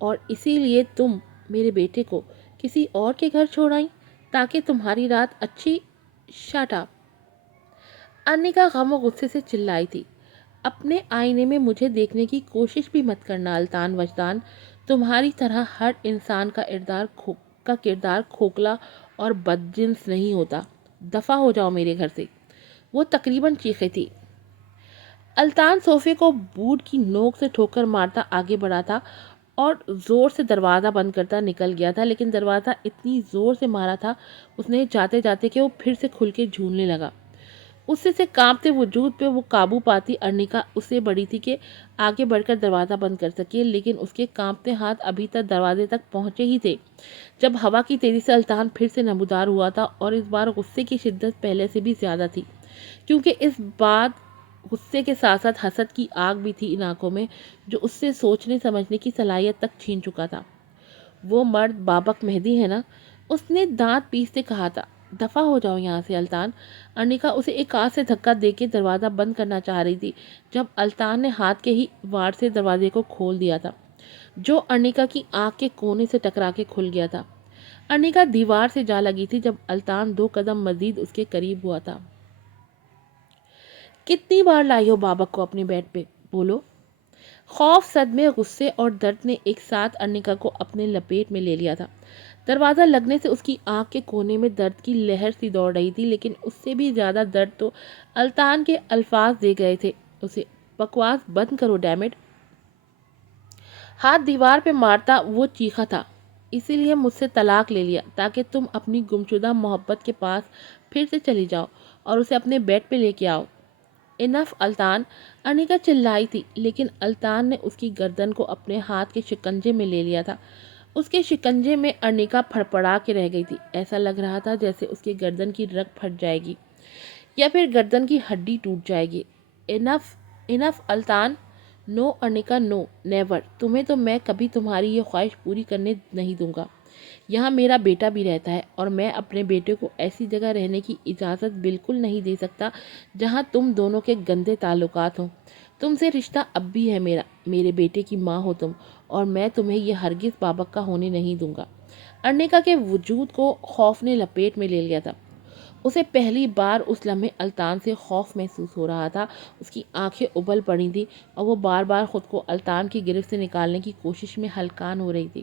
اور اسی لیے تم میرے بیٹے کو کسی اور کے گھر چھوڑ آئی تاکہ تمہاری رات اچھی. Shut up. انیکا غم و غصے سے چلائی تھی. اپنے آئینے میں مجھے دیکھنے کی کوشش بھی مت کرنا الطان وجدان. تمہاری طرح ہر انسان کا کردار کھوکھلا اور بدجنس نہیں ہوتا. دفع ہو جاؤ میرے گھر سے. وہ تقریباً چیخے تھی. الطان صوفے کو بوٹ کی نوک سے ٹھوکر مارتا آگے بڑھا تھا اور زور سے دروازہ بند کرتا نکل گیا تھا، لیکن دروازہ اتنی زور سے مارا تھا اس نے جاتے جاتے کہ وہ پھر سے کھل کے جھولنے لگا. اس سے کانپتے وجود پہ وہ قابو پاتی ارنیکا اس سے بڑی تھی کہ آگے بڑھ کر دروازہ بند کر سکے، لیکن اس کے کانپتے ہاتھ ابھی تک دروازے تک پہنچے ہی تھے جب ہوا کی تیزی سے الطان پھر سے نمودار ہوا تھا، اور اس بار غصے کی شدت پہلے سے بھی زیادہ تھی، کیونکہ اس بات غصے کے ساتھ ساتھ حسد کی آگ بھی تھی ان آنکھوں میں جو اس سے سوچنے سمجھنے کی صلاحیت تک چھین چکا تھا. وہ مرد بابک مہدی ہے نا؟ اس نے دانت پیستے کہا تھا. دفع ہو جاؤ یہاں سے الطان. ارنیکا اسے ایک ہاتھ سے دھکا دے کے دروازہ بند کرنا چاہ رہی تھی جب الطان نے ہاتھ کے ہی وار سے دروازے کو کھول دیا تھا جو ارنیکا کی آنکھ کے کونے سے ٹکرا کے کھل گیا تھا. ارنیکا دیوار سے جا لگی تھی جب الطان 2 قدم مزید اس کے قریب ہوا تھا. کتنی بار لائی ہو بابک کو اپنے بیڈ پہ؟ بولو. خوف، صدمے، غصے اور درد نے ایک ساتھ ارنیکا کو اپنے لپیٹ میں لے لیا تھا. دروازہ لگنے سے اس کی آنکھ کے کونے میں درد کی لہر سی دوڑ رہی تھی، لیکن اس سے بھی زیادہ درد تو الطان کے الفاظ دے گئے تھے اسے. بکواس بند کرو ڈیم اٹ. ہاتھ دیوار پہ مارتا وہ چیخا تھا. اسی لیے مجھ سے طلاق لے لیا تاکہ تم اپنی گمشدہ محبت کے پاس پھر سے چلی جاؤ اور اسے اپنے بیڈ پہ لے کے آؤ. انف الطان. ارنیکا چلائی تھی، لیکن الطان نے اس کی گردن کو اپنے ہاتھ کے شکنجے میں لے لیا تھا. اس کے شکنجے میں ارنیکا پھڑپڑا کے رہ گئی تھی. ایسا لگ رہا تھا جیسے اس کے گردن کی رگ پھٹ جائے گی یا پھر گردن کی ہڈی ٹوٹ جائے گی. انف الطان. نو ارنیکا، نو، نیور. تمہیں تو میں کبھی تمہاری یہ خواہش پوری کرنے نہیں دوں گا. یہاں میرا بیٹا بھی رہتا ہے اور میں اپنے بیٹے کو ایسی جگہ رہنے کی اجازت بالکل نہیں دے سکتا جہاں تم دونوں کے گندے تعلقات ہوں. تم سے رشتہ اب بھی ہے میرا. میرے بیٹے کی ماں ہو تم، اور میں تمہیں یہ ہرگز بابک کا ہونے نہیں دوں گا. ارنیکا کے وجود کو خوف نے لپیٹ میں لے لیا تھا. اسے پہلی بار اس لمحے الطان سے خوف محسوس ہو رہا تھا. اس کی آنکھیں ابل پڑی تھیں اور وہ بار بار خود کو الطان کی گرفت سے نکالنے کی کوشش میں ہلکان ہو رہی تھی.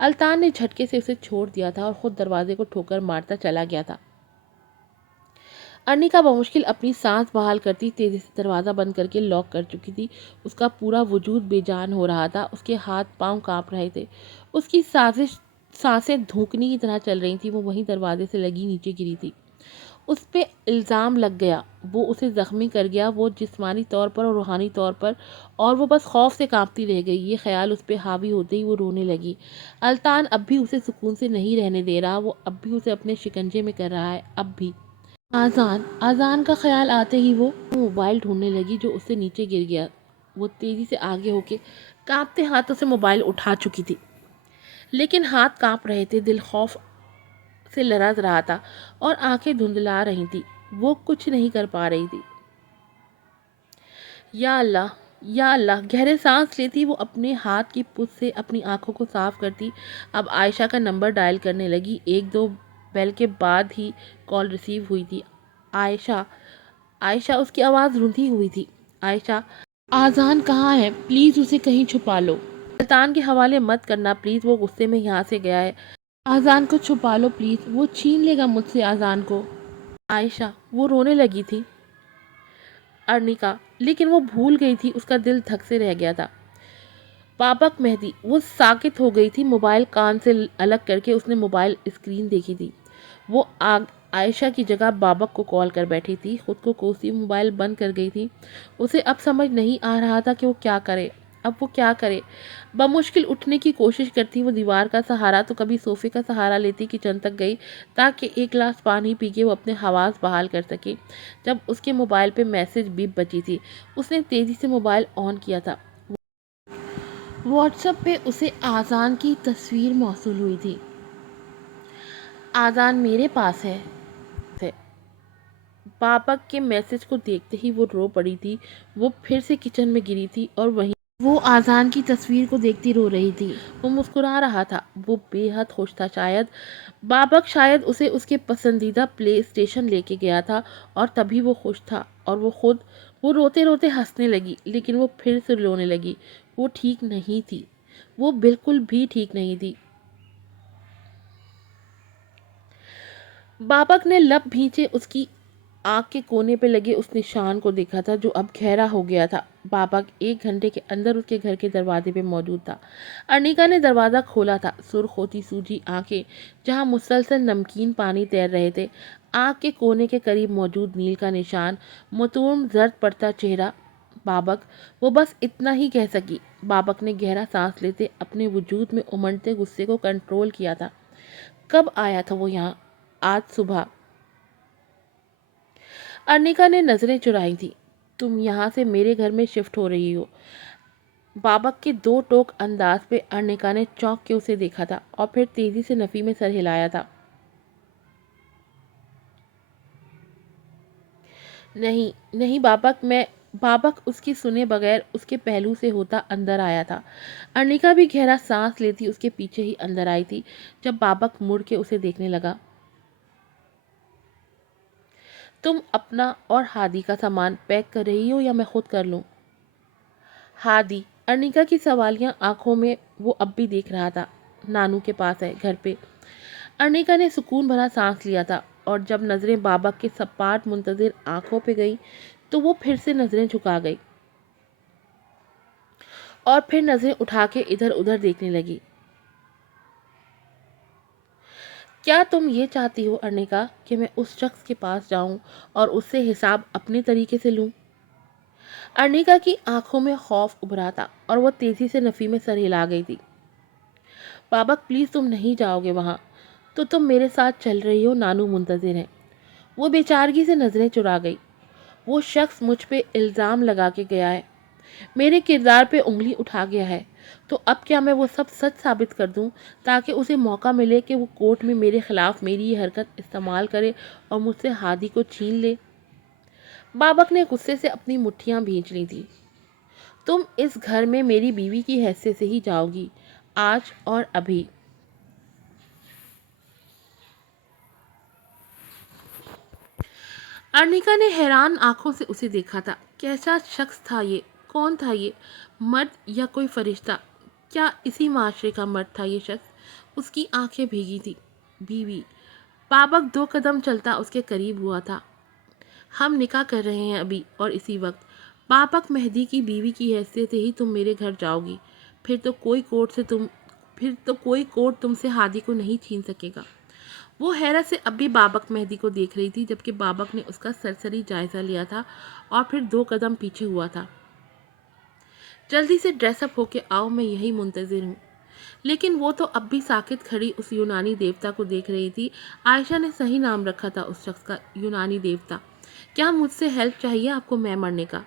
الطان نے جھٹکے سے اسے چھوڑ دیا تھا اور خود دروازے کو ٹھوکر مارتا چلا گیا تھا. ارنیکا بمشکل اپنی سانس بحال کرتی تیزی سے دروازہ بند کر کے لاک کر چکی تھی. اس کا پورا وجود بے جان ہو رہا تھا. اس کے ہاتھ پاؤں کانپ رہے تھے. اس کی سانسیں دھوکنی کی طرح چل رہی تھی. وہ وہیں دروازے سے لگی نیچے گری تھی. اس پہ الزام لگ گیا. وہ اسے زخمی کر گیا، وہ جسمانی طور پر اور روحانی طور پر، اور وہ بس خوف سے کانپتی رہ گئی. یہ خیال اس پہ حاوی ہوتے ہی وہ رونے لگی. الطان اب بھی اسے سکون سے نہیں رہنے دے رہا. وہ اب بھی اسے اپنے شکنجے میں کر رہا ہے. اب بھی آزان کا خیال آتے ہی وہ موبائل ڈھونڈنے لگی جو اس سے نیچے گر گیا. وہ تیزی سے آگے ہو کے کانپتے ہاتھوں سے موبائل اٹھا چکی تھی، لیکن ہاتھ کانپ رہے تھے، دل خوف سے لرز رہا تھا اور آنکھیں دھندلا رہی تھی. وہ کچھ نہیں کر پا رہی تھی. یا اللہ، یا اللہ. گہرے سانس لیتی وہ اپنے ہاتھ کی پس سے اپنی آنکھوں کو صاف کرتی. اب عائشہ کا نمبر ڈائل کرنے لگی. 1-2 بیل کے بعد ہی کال ریسیو ہوئی تھی. عائشہ. اس کی آواز رونتی ہوئی تھی. عائشہ. آزان کہاں ہے؟ پلیز اسے کہیں چھپا لو. الطان کے حوالے مت کرنا پلیز. وہ غصے میں یہاں سے گیا ہے. آزان کو چھپا لو پلیز. وہ چھین لے گا مجھ سے آزان کو. عائشہ. وہ رونے لگی تھی. ارنیکا. لیکن وہ بھول گئی تھی. اس کا دل دھک سے رہ گیا تھا. بابک مہدی. وہ ساکت ہو گئی تھی. موبائل کان سے الگ کر کے اس نے موبائل اسکرین دیکھی تھی. وہ عائشہ کی جگہ بابک کو کال کر بیٹھی تھی. خود کو کوسی موبائل بند کر گئی تھی. اسے اب سمجھ نہیں آ رہا تھا کہ وہ کیا کرے. وہ کیا کرے. بمشکل اٹھنے کی کوشش کرتی. وہ دیوار کا سہارا تو کبھی صوفے کا سہارا لیتی کچن تک گئی تاکہ 1 گلاس پانی پی کے وہ اپنے حواس بحال کر سکے. جب اس کے موبائل پہ میسج بیپ بچی تھی، اس نے تیزی سے موبائل آن کیا تھا. واٹس ایپ پہ اسے آزان کی تصویر موصول ہوئی تھی. آزان میرے پاس ہے. بابک کے میسج کو دیکھتے ہی وہ رو پڑی تھی. وہ پھر سے کچن میں گری تھی اور وہیں وہ آذان کی تصویر کو دیکھتی رو رہی تھی۔ وہ مسکرا رہا تھا، وہ بے حد خوش تھا۔ بابک شاید اسے اس کے پسندیدہ پلے اسٹیشن لے کے گیا تھا اور تبھی وہ خوش تھا۔ اور وہ روتے روتے ہنسنے لگی، لیکن وہ پھر سے رونے لگی۔ وہ ٹھیک نہیں تھی، وہ بالکل بھی ٹھیک نہیں تھی۔ بابک نے لب بھینچے اس کی آنکھ کے کونے پہ لگے اس نشان کو دیکھا تھا جو اب گہرا ہو گیا تھا۔ بابک 1 گھنٹے کے اندر اس کے گھر کے دروازے پہ موجود تھا۔ ارنیکا نے دروازہ کھولا تھا، سرخ ہوتی سوجی آنکھیں جہاں مسلسل نمکین پانی تیر رہے تھے، آنکھ کے کونے کے قریب موجود نیل کا نشان، متون زرد پڑتا چہرہ۔ بابک، وہ بس اتنا ہی کہہ سکی۔ بابک نے گہرا سانس لیتے اپنے وجود میں امڑتے غصے کو کنٹرول کیا تھا۔ کب آیا تھا وہ یہاں؟ آج صبح۔ ارنیکا نے نظریں چرائی تھی۔ تم یہاں سے میرے گھر میں شفٹ ہو رہی ہو؟ بابک کے 2 ٹوک انداز پہ ارنیکا نے چونک کے اسے دیکھا تھا اور پھر تیزی سے نفی میں سر ہلایا تھا۔ نہیں نہیں بابک اس کی سنے بغیر اس کے پہلو سے ہوتا اندر آیا تھا۔ ارنیکا بھی گہرا سانس لیتی اس کے پیچھے ہی اندر آئی تھی جب بابک مڑ کے اسے دیکھنے لگا۔ تم اپنا اور ہادی کا سامان پیک کر رہی ہو یا میں خود کر لوں؟ ہادی، ارنیکا کی سوالیہ آنکھوں میں وہ اب بھی دیکھ رہا تھا۔ نانو کے پاس ہے، گھر پہ۔ ارنیکا نے سکون بھرا سانس لیا تھا اور جب نظریں بابک کے سپاٹ منتظر آنکھوں پہ گئی تو وہ پھر سے نظریں جھکا گئی اور پھر نظریں اٹھا کے ادھر ادھر دیکھنے لگی۔ کیا تم یہ چاہتی ہو ارنیکا کہ میں اس شخص کے پاس جاؤں اور اس سے حساب اپنے طریقے سے لوں؟ ارنیکا کی آنکھوں میں خوف ابھرا تھا اور وہ تیزی سے نفی میں سر ہلا گئی تھی۔ بابک پلیز، تم نہیں جاؤ گے وہاں تو تم میرے ساتھ چل رہی ہو، نانو منتظر ہیں۔ وہ بیچارگی سے نظریں چرا گئی۔ وہ شخص مجھ پہ الزام لگا کے گیا ہے، میرے کردار پہ انگلی اٹھا گیا ہے، تو اب کیا میں وہ سب سچ ثابت کر دوں تاکہ اسے موقع ملے کہ وہ کورٹ میں میرے خلاف میری یہ حرکت استعمال کرے اور مجھ سے ہادی کو چھین لے؟ بابک نے غصے سے اپنی مٹھیاں بھینچ لی تھی۔ تم اس گھر میں میری بیوی کی حیثیت سے ہی جاؤ گی، آج اور ابھی۔ ارنیکا نے حیران آنکھوں سے اسے دیکھا تھا۔ کیسا شخص تھا یہ؟ کون تھا یہ؟ مرد یا کوئی فرشتہ؟ کیا اسی معاشرے کا مرد تھا یہ شخص؟ اس کی آنکھیں بھیگی تھی۔ بیوی؟ بابک 2 قدم چلتا اس کے قریب ہوا تھا۔ ہم نکاح کر رہے ہیں ابھی اور اسی وقت۔ بابک، مہدی کی بیوی کی حیثیت سے ہی تم میرے گھر جاؤ گی، پھر تو کوئی کورٹ تم سے ہادی کو نہیں چھین سکے گا۔ وہ حیرت سے اب بھی بابک مہدی کو دیکھ رہی تھی جبکہ بابک نے اس کا سرسری جائزہ لیا تھا اور پھر 2 قدم پیچھے ہوا تھا۔ جلدی سے ڈریس اپ ہو کے آؤ، میں یہی منتظر ہوں۔ لیکن وہ تو اب بھی ساکت کھڑی اس یونانی دیوتا کو دیکھ رہی تھی۔ عائشہ نے صحیح نام رکھا تھا اس شخص کا، یونانی دیوتا۔ کیا مجھ سے ہیلپ چاہیے آپ کو میں مرنے کا؟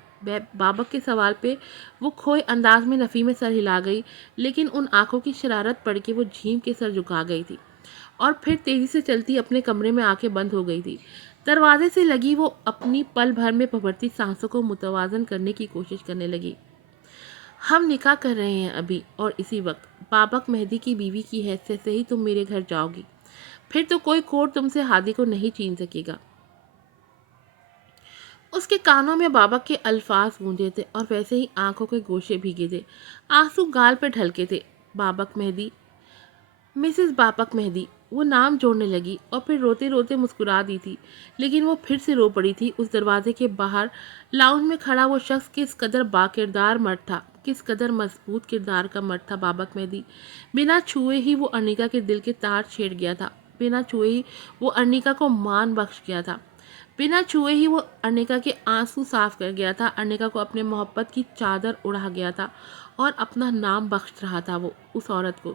بابک کے سوال پہ وہ کھوئے انداز میں نفی میں سر ہلا گئی، لیکن ان آنکھوں کی شرارت پڑھ کے وہ جھیم کے سر جھکا گئی تھی اور پھر تیزی سے چلتی اپنے کمرے میں آنکھیں بند ہو گئی تھی۔ دروازے سے لگی وہ اپنی پل بھر میں پھپھڑتی سانسوں کو متوازن کرنے کی کوشش کرنے لگی۔ ہم نکاح کر رہے ہیں ابھی اور اسی وقت۔ بابک، مہدی کی بیوی کی حیثیت سے ہی تم میرے گھر جاؤ گی، پھر تو کوئی کورٹ تم سے ہادی کو نہیں چھین سکے گا۔ اس کے کانوں میں بابک کے الفاظ گونجے تھے اور ویسے ہی آنکھوں کے گوشے بھیگے تھے، آنسو گال پہ ڈھلکے تھے۔ بابک مہدی، مسز بابک مہدی۔ وہ نام جوڑنے لگی اور پھر روتے روتے مسکرا دی تھی، لیکن وہ پھر سے رو پڑی تھی۔ اس دروازے کے باہر لاؤنج میں کھڑا وہ شخص کس قدر باکردار مرد تھا، کس قدر مضبوط کردار کا مرد تھا بابک مہدی۔ بنا چھوئے ہی وہ ارنیکا کے دل کے تار چھیڑ گیا تھا، بنا چھوئے ہی وہ ارنیکا کو مان بخش گیا تھا، بنا چھوئے ہی وہ ارنیکا کے آنسو صاف کر گیا تھا، ارنیکا کو اپنے محبت کی چادر اڑا گیا تھا اور اپنا نام بخش رہا تھا وہ اس عورت کو۔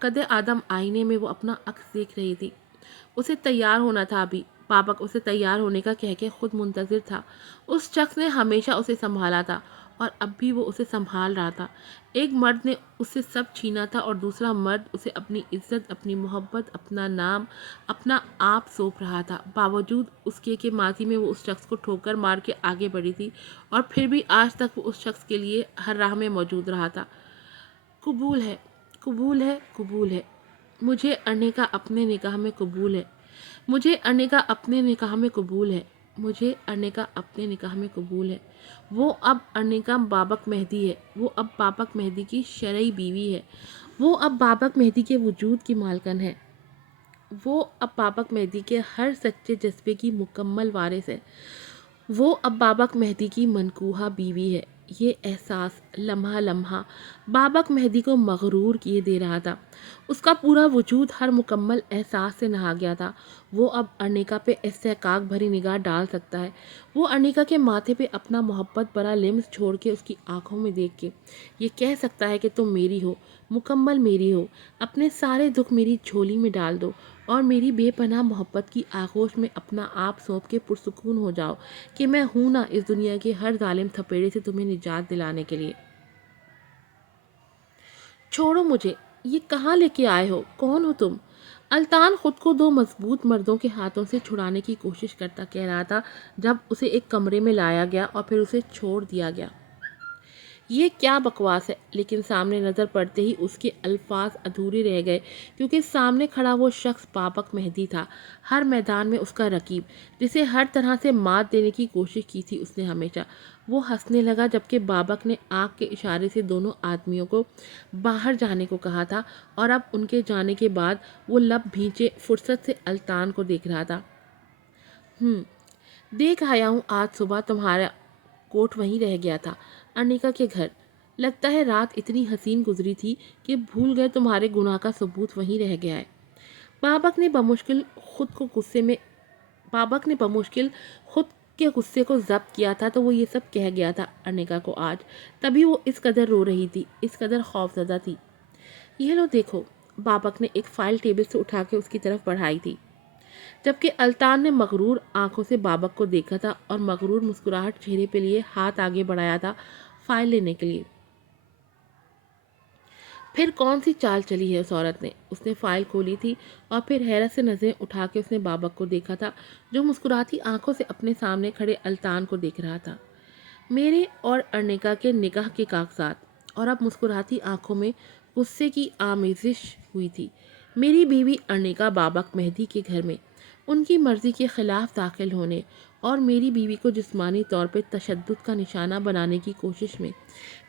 قد آدم آئینے میں وہ اپنا عکس دیکھ رہی تھی۔ اسے تیار ہونا تھا ابھی۔ بابک اسے تیار ہونے کا کہہ کے خود منتظر تھا۔ اس شخص نے ہمیشہ اسے سنبھالا تھا اور اب بھی وہ اسے سنبھال رہا تھا۔ ایک مرد نے اسے سب چھینا تھا اور دوسرا مرد اسے اپنی عزت، اپنی محبت، اپنا نام، اپنا آپ سونپ رہا تھا۔ باوجود اس کے کہ ماضی میں وہ اس شخص کو ٹھوکر مار کے آگے بڑھی تھی، اور پھر بھی آج تک وہ اس شخص کے لیے ہر راہ میں موجود رہا تھا۔ قبول ہے، قبول ہے، قبول ہے، مجھے ارنیکا اپنے نکاح میں قبول ہے، مجھے ارنیکا اپنے نکاح میں قبول ہے، مجھے ارنیکا اپنے نکاح میں قبول ہے۔ وہ اب ارنیکا بابک مہدی ہے، وہ اب بابک مہدی کی شرعی بیوی ہے، وہ اب بابک مہدی کے وجود کی مالکن ہے، وہ اب بابک مہدی کے ہر سچے جذبے کی مکمل وارث ہے، وہ اب بابک مہدی کی منکوحہ بیوی ہے۔ یہ احساس لمحہ لمحہ بابک مہدی کو مغرور کیے دے رہا تھا۔ اس کا پورا وجود ہر مکمل احساس سے نہا گیا تھا۔ وہ اب ارنیکا پہ استحقاق بھری نگاہ ڈال سکتا ہے۔ وہ ارنیکا کے ماتھے پہ اپنا محبت بھرا لمس چھوڑ کے اس کی آنکھوں میں دیکھ کے یہ کہہ سکتا ہے کہ تم میری ہو، مکمل میری ہو، اپنے سارے دکھ میری جھولی میں ڈال دو اور میری بے پناہ محبت کی آغوش میں اپنا آپ سونپ کے پرسکون ہو جاؤ کہ میں ہوں نا اس دنیا کے ہر ظالم تھپیڑے سے تمہیں نجات دلانے کے لیے۔ چھوڑو مجھے، یہ کہاں لے کے آئے ہو؟ کون ہو تم؟ الطان خود کو دو مضبوط مردوں کے ہاتھوں سے چھڑانے کی کوشش کرتا کہہ رہا تھا جب اسے ایک کمرے میں لایا گیا اور پھر اسے چھوڑ دیا گیا۔ یہ کیا بکواس ہے؟ لیکن سامنے نظر پڑتے ہی اس کے الفاظ ادھورے رہ گئے، کیونکہ سامنے کھڑا وہ شخص بابک مہدی تھا، ہر میدان میں اس کا رقیب، جسے ہر طرح سے مات دینے کی کوشش کی تھی اس نے ہمیشہ۔ وہ ہنسنے لگا جبکہ بابک نے آنکھ کے اشارے سے دونوں آدمیوں کو باہر جانے کو کہا تھا، اور اب ان کے جانے کے بعد وہ لب بھینچے فرصت سے الطان کو دیکھ رہا تھا۔ دیکھ آیا ہوں، آج صبح تمہارا کوٹ وہیں رہ گیا تھا، ارنیکا کے گھر۔ لگتا ہے رات اتنی حسین گزری تھی کہ بھول گئے تمہارے گناہ کا ثبوت وہیں رہ گیا ہے۔ بابک نے بمشکل خود کے غصے کو ضبط کیا تھا تو وہ یہ سب کہہ گیا تھا ارنیکا کو آج، تبھی وہ اس قدر رو رہی تھی، اس قدر خوفزدہ تھی۔ یہ لو دیکھو، بابک نے ایک فائل ٹیبل سے اٹھا کے اس کی طرف بڑھائی تھی، جبکہ الطان نے مغرور آنکھوں سے بابک کو دیکھا تھا اور مغرور مسکراہٹ چہرے پہ لیے ہاتھ آگے بڑھایا تھا فائل لینے کے لیے۔ پھر کون سی چال چلی ہے اس عورت نے؟ اس نے فائل کھولی تھی اور پھر حیرت سے نظریں اٹھا کے اس نے بابک کو دیکھا تھا جو مسکراتی آنکھوں سے اپنے سامنے کھڑے الطان کو دیکھ رہا تھا۔ میرے اور ارنیکا کے نکاح کے کاغذات، اور اب مسکراتی آنکھوں میں غصے کی آمیزش ہوئی تھی۔ میری بیوی ارنیکا بابک مہدی کے گھر میں ان کی مرضی کے خلاف داخل ہونے اور میری بیوی کو جسمانی طور پہ تشدد کا نشانہ بنانے کی کوشش میں،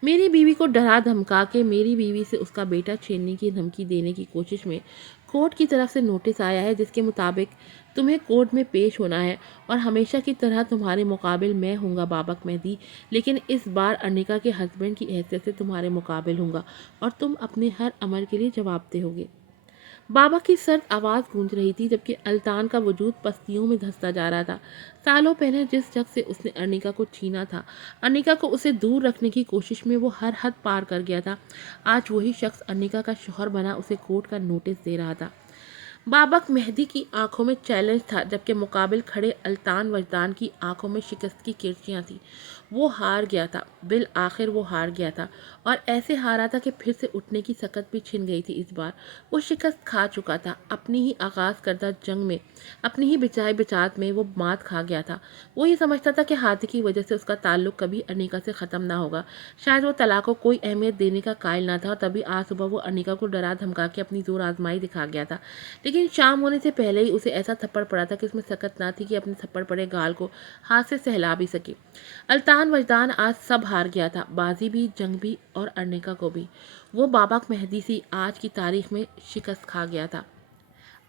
میری بیوی کو ڈرا دھمکا کے میری بیوی سے اس کا بیٹا چھیننے کی دھمکی دینے کی کوشش میں کورٹ کی طرف سے نوٹس آیا ہے جس کے مطابق تمہیں کورٹ میں پیش ہونا ہے، اور ہمیشہ کی طرح تمہارے مقابل میں ہوں گا بابک مہدی، لیکن اس بار ارنیکا کے ہسبینڈ کی حیثیت سے تمہارے مقابل ہوں گا اور تم اپنے ہر عمل کے لیے جواب دہ ہوگے۔ بابا کی سرد آواز گونج رہی تھی جبکہ الطان کا وجود پستیوں میں دھستا جا رہا تھا۔ سالوں پہلے جس شخص سے اس نے ارنیکا کو چھینا تھا، ارنیکا کو اسے دور رکھنے کی کوشش میں وہ ہر حد پار کر گیا تھا، آج وہی شخص ارنیکا کا شوہر بنا اسے کورٹ کا نوٹس دے رہا تھا۔ بابک مہدی کی آنکھوں میں چیلنج تھا جبکہ مقابل کھڑے الطان وجدان کی آنکھوں میں شکست کی کرچیاں تھیں۔ وہ ہار گیا تھا، بالآخر وہ ہار گیا تھا، اور ایسے ہارا تھا کہ پھر سے اٹھنے کی سکت بھی چھن گئی تھی۔ اس بار وہ شکست کھا چکا تھا، اپنی ہی آغاز کردہ جنگ میں، اپنی ہی بچائے بچات میں وہ مات کھا گیا تھا۔ وہ یہ سمجھتا تھا کہ ہاتھی کی وجہ سے اس کا تعلق کبھی ارنیکا سے ختم نہ ہوگا، شاید وہ طلاق کو کوئی اہمیت دینے کا قائل نہ تھا، اور تبھی آج صبح وہ ارنیکا کو ڈرا دھمکا کے اپنی زور آزمائی دکھا گیا تھا۔ لیکن شام ہونے سے پہلے ہی اسے ایسا تھپڑ پڑا تھا کہ اس میں سکت نہ تھی کہ اپنے تھپڑ پڑے گال کو ہاتھ سے سہلا بھی سکے۔ الطان وجدان آج سب ہار گیا تھا، بازی بھی، جنگ بھی، اور ارنیکا کو بھی۔ وہ بابک مہدی سے آج کی تاریخ میں شکست کھا گیا تھا۔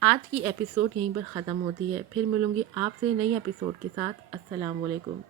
آج کی ایپیسوڈ یہیں پر ختم ہوتی ہے، پھر ملوں گی آپ سے نئی ایپیسوڈ کے ساتھ۔ السلام علیکم۔